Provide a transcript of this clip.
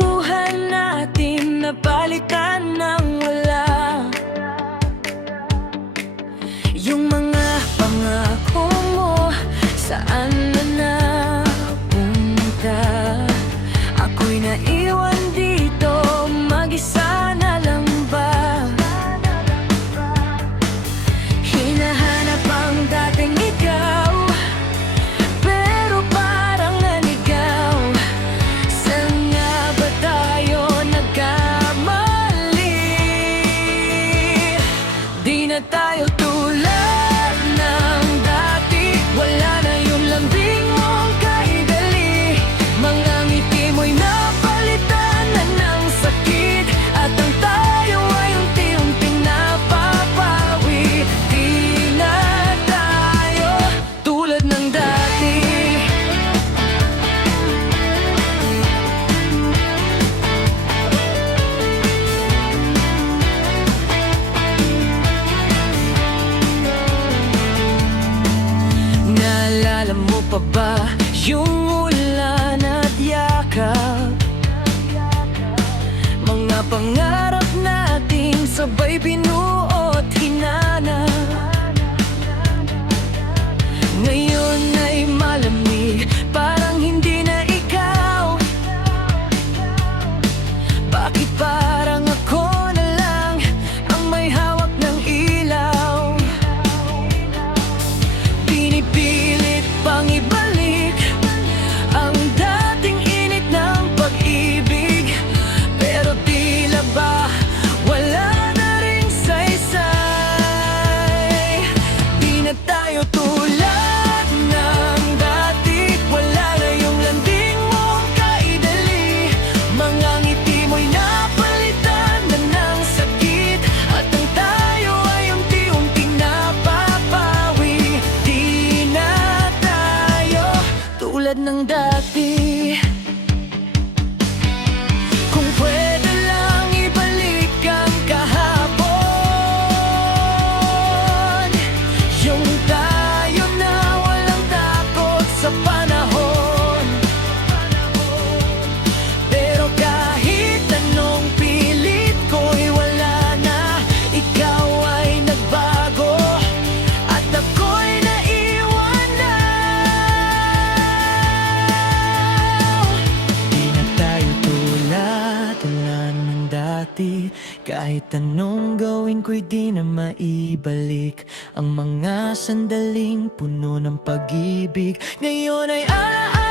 susubuhan natin na palitan ng wala yung mga pangako mo, saan na napunta? Ako'y naiwan dito, mag-isa na lang ba? Hinahanap ang dating ikaw, pero parang nanigaw. Saan nga ba tayo nagkamali? Di na tayo tulad ng dati, wala na yung lambing mong kaidali. Mga ngiti mo'y napalitan na ng sakit, at ang tayo ay unti-unting napapawi. Di na tayo tulad ng dati. Naalala mo pa ba yung ulan at yakap? Mga pangarap nating sabay binuo at hinanap. Ngayon ay malamig, parang hindi na ikaw. Bakit parang ako na lang ang may hawak ng ilaw? Pinipilit pang ibalik ang dating init ng pag-ibig, pero tila ba wala na ring saysay. Di na tayo tulad ng dati, wala na yung landing mong kaidali. Mga ngiti mo'y napalitan na ng sakit, at ang tayo ay unti-unting napapawi. Di na tayo tulad ng dati. Kung pwede lang ibalik ang kahapon, yung tayo na walang takot sa panahon. Pero kahit anong pilit ko'y wala na, ikaw ay nagbago at ako'y naiwan na. Di na tayo tulad ng dati, kahit anong gawin ko'y di na maibalik ang mga sandaling puno ng pag-ibig. Ngayon ay alaala